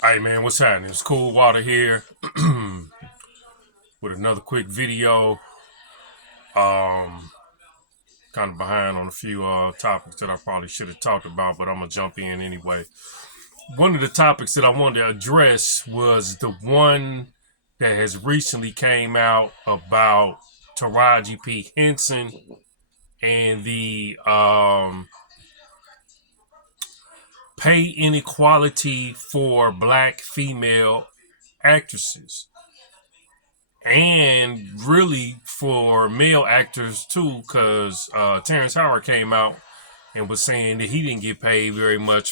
Hey man, what's happening? It's Cool Water here with another quick video. Um, Kind of behind on a few topics that I probably should have talked about, but I'm gonna jump in anyway. One of the topics that I wanted to address was the one that has recently came out about Taraji P. Henson and the pay inequality for black female actresses. And really for male actors too, because Terrence Howard came out and was saying that he didn't get paid very much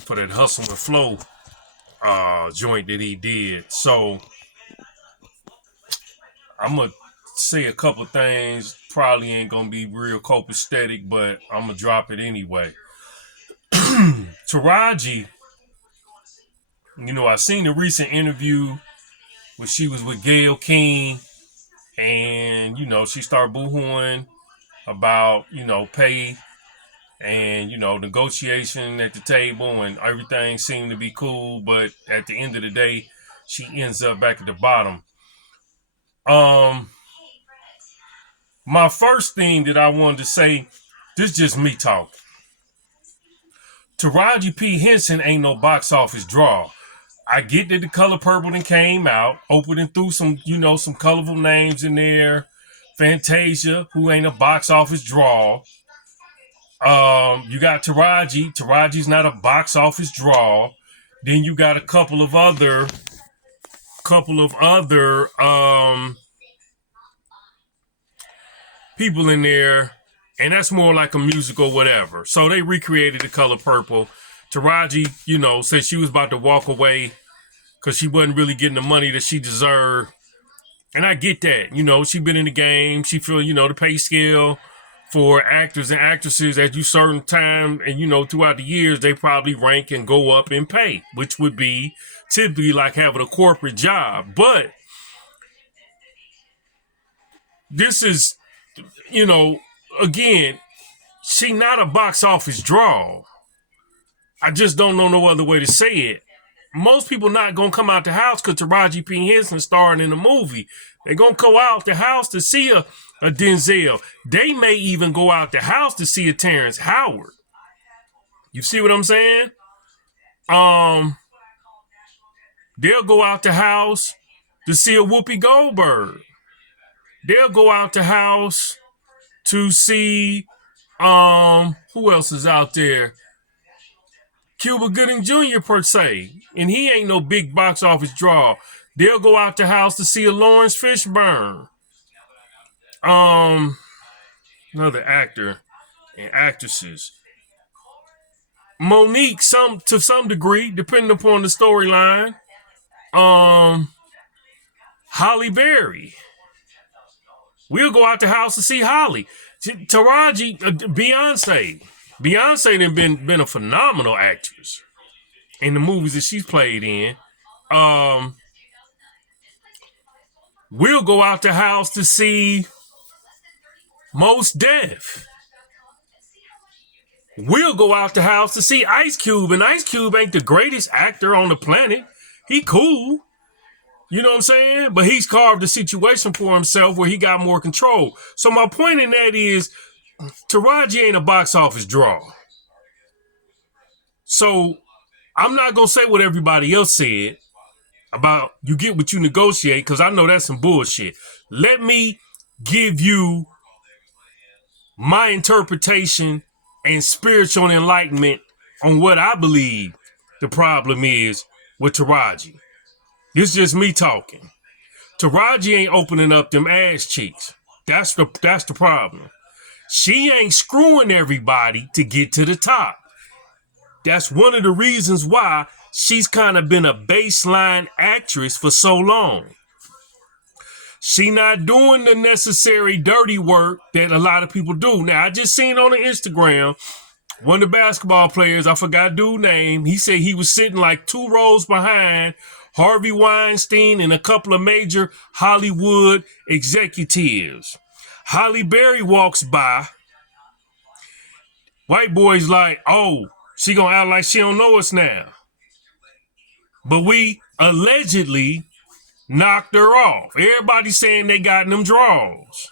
for that Hustle and Flow joint that he did. So I'm gonna say a couple things. Probably ain't gonna be real copacetic, but I'm gonna drop it anyway. Taraji, I seen the recent interview where she was with Gail King, and she started boohooing about pay and negotiation at the table, and everything seemed to be cool, but at the end of the day she ends up back at the bottom. um my first thing that I wanted to say, this is just me talking. Taraji P. Henson ain't no box office draw. I get that The Color Purple then came out, opening through some colorful names in there. Fantasia, who ain't a box office draw. You got Taraji. Taraji's not a box office draw. Then you got a couple of other people in there, and that's more like a musical whatever. So they recreated The Color Purple. Taraji, said she was about to walk away because she wasn't really getting the money that she deserved. And I get that. She been in the game. She feel, the pay scale for actors and actresses at you certain time, and throughout the years they probably rank and go up in pay, which would be typically like having a corporate job. But this is, again, she not a box office draw. I just don't know no other way to say it. Most people not gonna come out the house because Taraji P. Henson starring in a movie. They're gonna go out the house to see a Denzel. They may even go out the house to see a Terrence Howard. You see what I'm saying? Um, they'll go out the house to see a Whoopi Goldberg. They'll go out the house to see who else is out there? Cuba Gooding Jr. per se, and he ain't no big box office draw. They'll go out the house to see a Lawrence Fishburne. Another actor and actresses. Monique, to some degree, depending upon the storyline. Holly Berry. We'll go out the house to see Holly. Taraji, Beyonce. Beyonce done been a phenomenal actress in the movies that she's played in. We'll go out the house to see Mos Def. We'll go out the house to see Ice Cube, and Ice Cube ain't the greatest actor on the planet. He cool. You know what I'm saying? But he's carved a situation for himself where he got more control. So my point in that is, Taraji ain't a box office draw. So I'm not going to say what everybody else said about you get what you negotiate, because I know that's some bullshit. Let me give you my interpretation and spiritual enlightenment on what I believe the problem is with Taraji. This is just me talking. Taraji ain't opening up them ass cheeks. That's the problem. She ain't screwing everybody to get to the top. That's one of the reasons why she's kind of been a baseline actress for so long. She not doing the necessary dirty work that a lot of people do. Now, I just seen on the Instagram, one of the basketball players, I forgot dude's name, he said he was sitting like 2 rows behind Harvey Weinstein and a couple of major Hollywood executives. Holly Berry walks by. White boy's like, oh, she gonna act like she don't know us now. but we allegedly knocked her off. Everybody's saying they got them draws.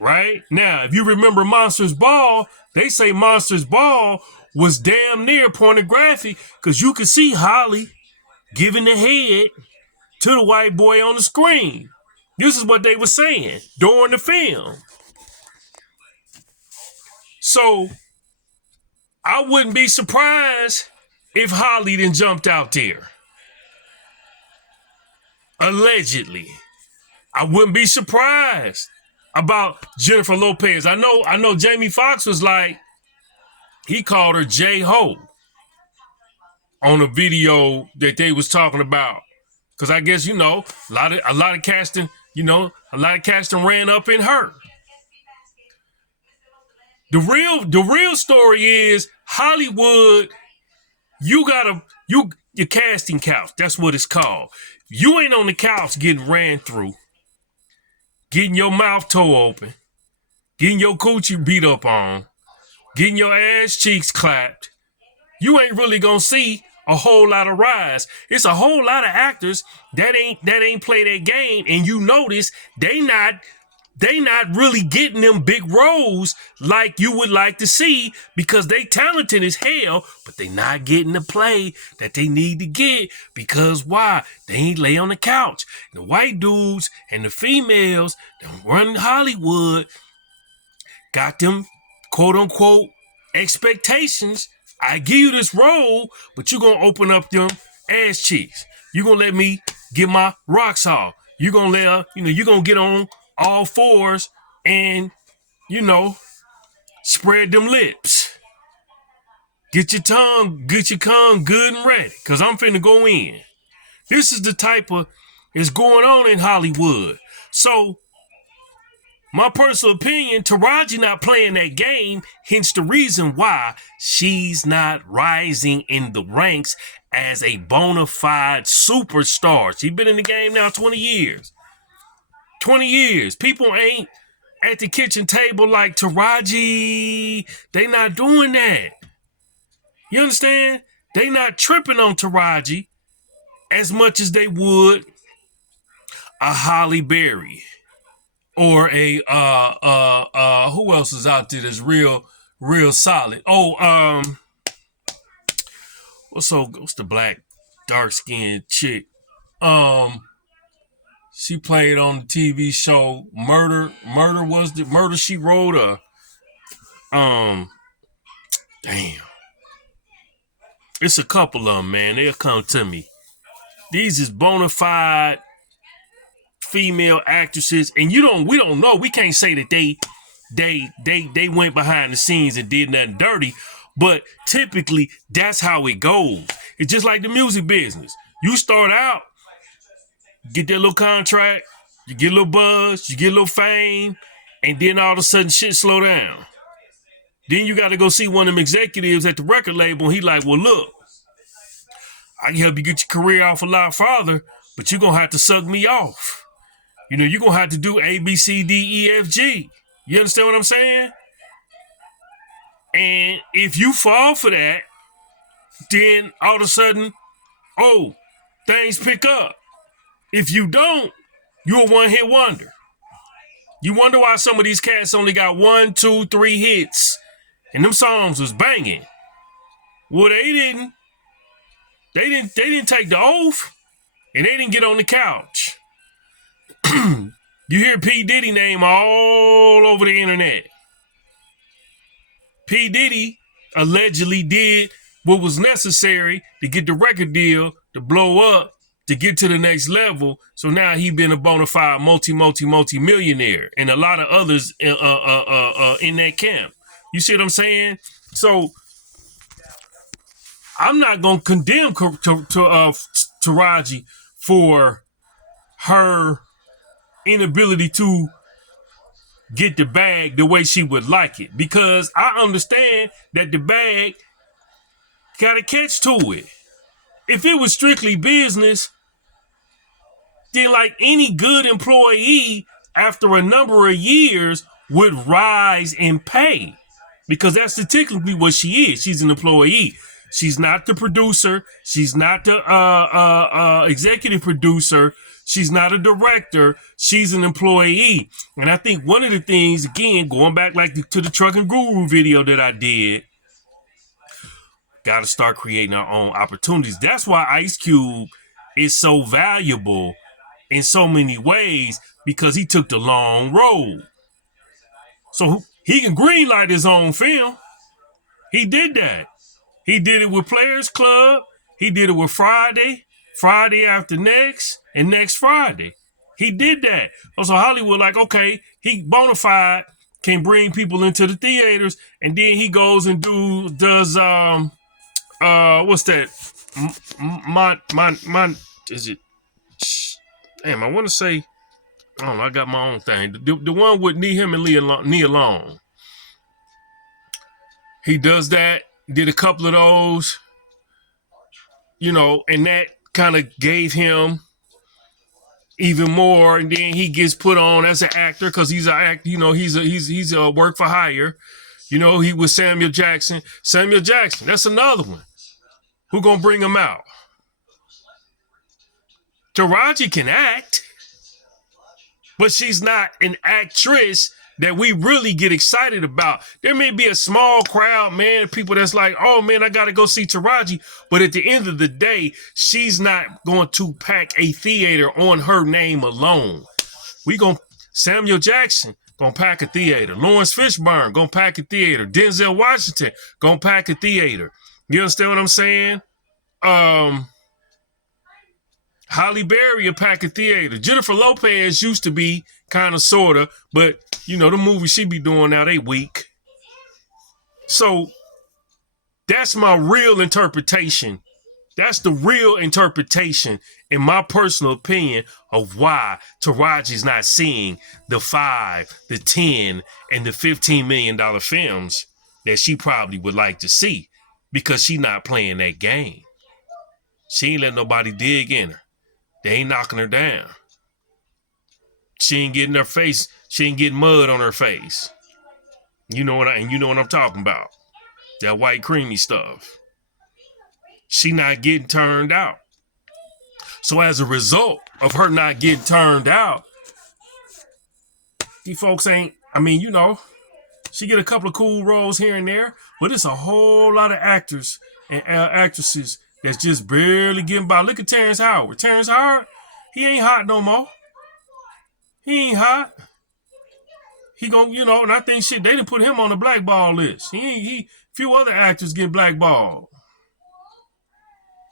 Right? Now, if you remember Monsters Ball, they say Monsters Ball was damn near pornographic because you could see Holly giving the head to the white boy on the screen. This is what they were saying during the film. So I wouldn't be surprised if Holly then jumped out there. Allegedly. I wouldn't be surprised about Jennifer Lopez. I know Jamie Foxx was like, he called her J-Ho on a video that they was talking about. Cause I guess, a lot of casting, a lot of casting ran up in her. The real story is Hollywood, your casting couch. That's what it's called. You ain't on the couch getting ran through, getting your mouth toe open, getting your coochie beat up on, getting your ass cheeks clapped. You ain't really gonna see a whole lot of rise. It's a whole lot of actors that ain't play that game, and you notice they not really getting them big roles like you would like to see because they talented as hell, but they not getting the play that they need to get because why? They ain't lay on the couch. The white dudes and the females that run Hollywood got them quote unquote expectations. I give you this role, but you're going to open up them ass cheeks. You're going to let me get my rocks off. You're going to you're going to get on all fours and, spread them lips. Get your tongue good and ready, because I'm finna go in. This is the type of is going on in Hollywood. So, my personal opinion, Taraji not playing that game, hence the reason why she's not rising in the ranks as a bona fide superstar. She's been in the game now 20 years. 20 years. People ain't at the kitchen table like Taraji. They not doing that. You understand? They not tripping on Taraji as much as they would a Halle Berry. Or a who else is out there that's real solid? What's the black dark skinned chick? She played on the TV show Murder She Wrote. Damn, it's a couple of them, man. They'll come to me. These is bona fide female actresses, and we don't know. We can't say that they went behind the scenes and did nothing dirty, but typically that's how it goes. It's just like the music business. You start out, get that little contract, you get a little buzz, you get a little fame, and then all of a sudden shit slow down. Then you got to go see one of them executives at the record label, and he like, well, look, I can help you get your career off a lot farther, but you're going to have to suck me off. You're going to have to do A, B, C, D, E, F, G. You understand what I'm saying? And if you fall for that, then all of a sudden, things pick up. If you don't, you're a one-hit wonder. You wonder why some of these cats only got 1, 2, 3 hits, and them songs was banging. Well, they didn't take the oath, and they didn't get on the couch. You hear P. Diddy name all over the internet. P. Diddy allegedly did what was necessary to get the record deal to blow up, to get to the next level. So now he been a bona fide multi-millionaire, and a lot of others in that camp. You see what I'm saying? So I'm not gonna condemn Taraji for her inability to get the bag the way she would like it, because I understand that the bag got a catch to it. If it was strictly business, then like any good employee, after a number of years would rise in pay, because that's technically what she is. She's an employee. She's not the producer. She's not the executive producer. She's not a director. She's an employee. And I think one of the things, again, going back to the Trucking Guru video that I did, got to start creating our own opportunities. That's why Ice Cube is so valuable in so many ways, because he took the long road. So he can greenlight his own film. He did that. He did it with Players Club. He did it with Friday After Next, and Next Friday. He did that. So Hollywood, like, okay, he bona fide can bring people into the theaters, and then he goes and does what's that? Is it? Damn, I want to say, I don't know, I got my own thing. The one with him and Nia Long. He does that. Did a couple of those, and that kind of gave him even more. And then he gets put on as an actor because he's he's a work for hire. He was Samuel Jackson. Samuel Jackson, that's another one. Who gonna bring him out? Taraji can act, but she's not an actress that we really get excited about. There may be a small crowd, man, people that's like, oh man, I gotta go see Taraji. But at the end of the day, she's not going to pack a theater on her name alone. Samuel Jackson gonna pack a theater. Lawrence Fishburne gonna pack a theater. Denzel Washington gonna pack a theater. You understand what I'm saying? Halle Berry a pack a theater. Jennifer Lopez used to be kind of, sort of, but the movies she be doing now, they weak. So that's my real interpretation. That's the real interpretation, in my personal opinion, of why Taraji's not seeing the $5, the $10, and the $15 million films that she probably would like to see, because she not playing that game. She ain't letting nobody dig in her. They ain't knocking her down. She ain't getting her face. She ain't getting mud on her face. You know what I'm talking about. That white creamy stuff. She not getting turned out. So as a result of her not getting turned out, these folks ain't, she get a couple of cool roles here and there, but it's a whole lot of actors and actresses that's just barely getting by. Look at Terrence Howard. Terrence Howard, he ain't hot no more. He ain't hot. He gon', and I think they didn't put him on the blackball list. Few other actors get blackballed.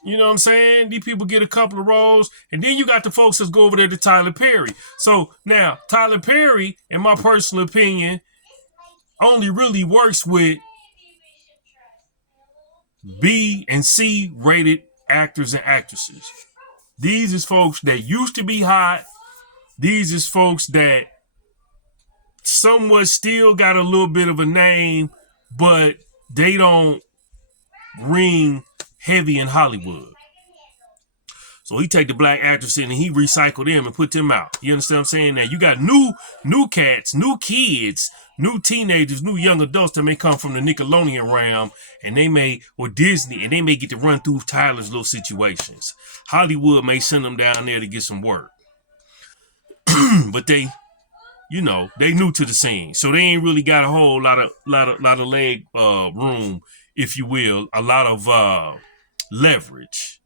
You know what I'm saying? These people get a couple of roles, and then you got the folks that go over there to Tyler Perry. So now, Tyler Perry, in my personal opinion, only really works with B and C rated actors and actresses. These is folks that used to be hot. These is folks that somewhat still got a little bit of a name, but they don't ring heavy in Hollywood. So he take the black actors in and he recycle them and put them out. You understand what I'm saying? Now you got new cats, new kids, new teenagers, new young adults that may come from the Nickelodeon realm, and they may, or Disney, and they may get to run through Tyler's little situations. Hollywood may send them down there to get some work. But they new to the scene. So they ain't really got a whole lot of leg room, if you will, a lot of leverage.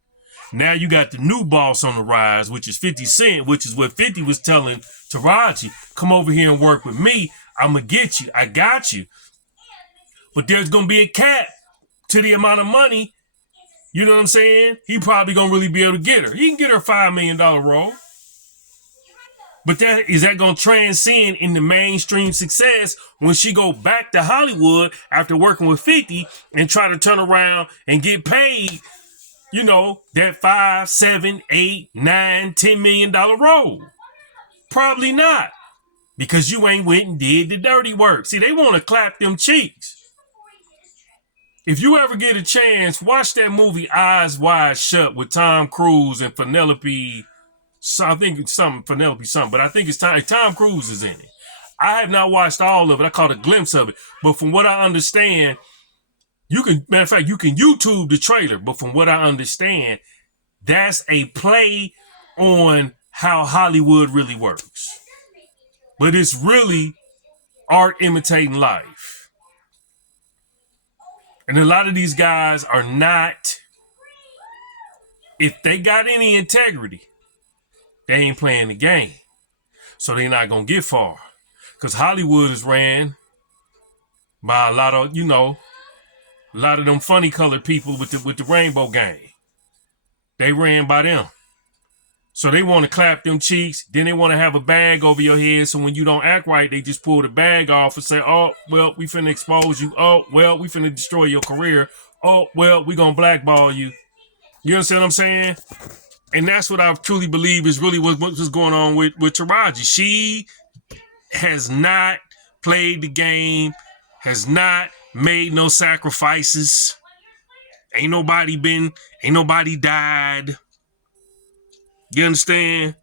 Now you got the new boss on the rise, which is 50 Cent, which is what 50 was telling Taraji, come over here and work with me. I'm going to get you. I got you. But there's going to be a cap to the amount of money. You know what I'm saying? He probably going to really be able to get her. He can get her a $5 million role. But is that going to transcend into mainstream success when she go back to Hollywood after working with 50 and try to turn around and get paid, that $5, $7, $8, $9, $10 million role? Probably not, because you ain't went and did the dirty work. See, they want to clap them cheeks. If you ever get a chance, watch that movie Eyes Wide Shut with Tom Cruise and Penelope. So I think it's Penelope something, but I think it's Tom Cruise is in it. I have not watched all of it. I caught a glimpse of it. But from what I understand, You can, matter of fact, you can YouTube the trailer, but from what I understand, that's a play on how Hollywood really works. But it's really art imitating life. And a lot of these guys are not, if they got any integrity, they ain't playing the game. So they're not going to get far. Because Hollywood is ran by a lot of, a lot of them funny colored people with the rainbow gang. They ran by them. So they want to clap them cheeks. Then they want to have a bag over your head. So when you don't act right, they just pull the bag off and say, oh, well, we finna expose you. Oh, well, we finna destroy your career. Oh, well, we gonna blackball you. You understand what I'm saying? And that's what I truly believe is really what's going on with Taraji. She has not played the game, has not made no sacrifices. Ain't nobody died. You understand?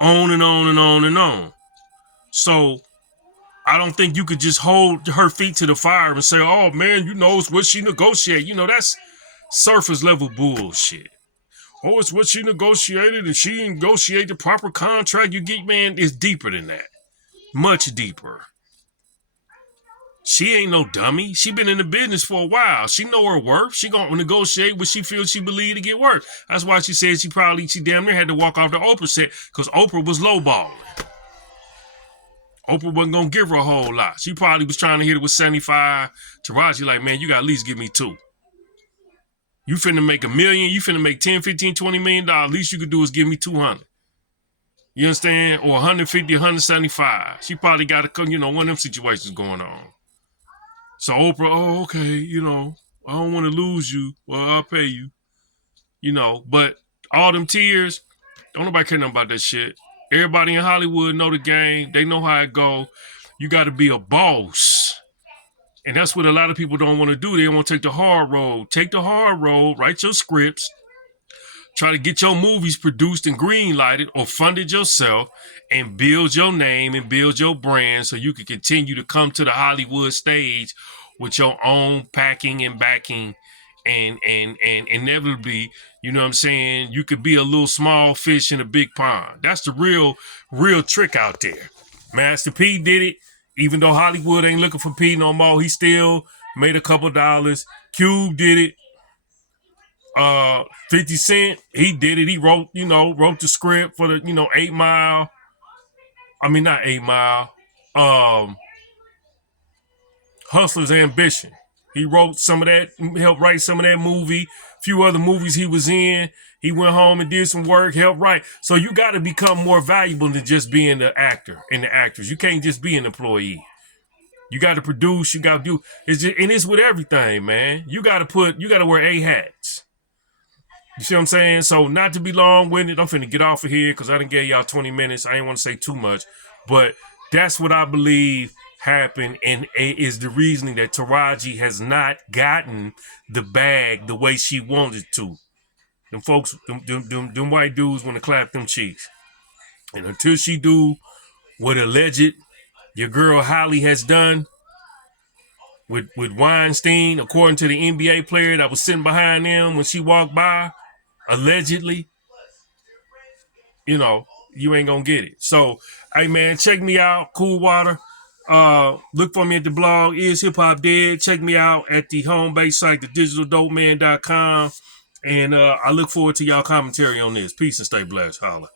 On and on and on and on. So I don't think you could just hold her feet to the fire and say, oh man, it's what she negotiated. That's surface level bullshit. Oh, it's what she negotiated and she negotiated the proper contract. You get, man, it's deeper than that. Much deeper. She ain't no dummy. She been in the business for a while. She know her worth. She gonna negotiate what she feels she believe to get worth. That's why she said she damn near had to walk off the Oprah set because Oprah was lowballing. Oprah wasn't gonna give her a whole lot. She probably was trying to hit it with 75. Taraji like, man, you gotta at least give me 2. You finna make $1 million. You finna make 10, 15, $20 million. Least you could do is give me 200. You understand? Or 150, 175. She probably got one of them situations going on. So Oprah, oh, okay, I don't want to lose you. Well, I'll pay you. But all them tears, don't nobody care nothing about that shit. Everybody in Hollywood know the game. They know how it go. You got to be a boss. And that's what a lot of people don't want to do. They don't want to take the hard road. Take the hard road, write your scripts, try to get your movies produced and green-lighted or funded yourself and build your name and build your brand so you can continue to come to the Hollywood stage with your own packing and backing and inevitably, you know what I'm saying, you could be a little small fish in a big pond. That's the real trick out there. Master P did it. Even though Hollywood ain't looking for P no more, he still made a couple dollars. Cube did it. 50 Cent, he did it. He wrote the script for the, 8 Mile. I mean, not 8 Mile. Hustler's Ambition. He wrote some of that, helped write some of that movie. A few other movies he was in. He went home and did some work, helped write. So you got to become more valuable than just being the actor and the actress. You can't just be an employee. You got to produce. You got to do. And it's with everything, man. You got to wear A hats. You see what I'm saying? So not to be long-winded, I'm finna get off of here because I done gave y'all 20 minutes. I ain't want to say too much. But that's what I believe happened and is the reasoning that Taraji has not gotten the bag the way she wanted to. Them folks, them white dudes want to clap them cheeks. And until she do what alleged your girl Holly has done with Weinstein, according to the NBA player that was sitting behind them when she walked by, allegedly, you ain't gonna get it. So, hey man, check me out, Cool Water. Look for me at the blog, Is Hip Hop Dead? Check me out at the home base site, thedigitaldopeman.com. And I look forward to y'all commentary on this. Peace and stay blessed. Holla.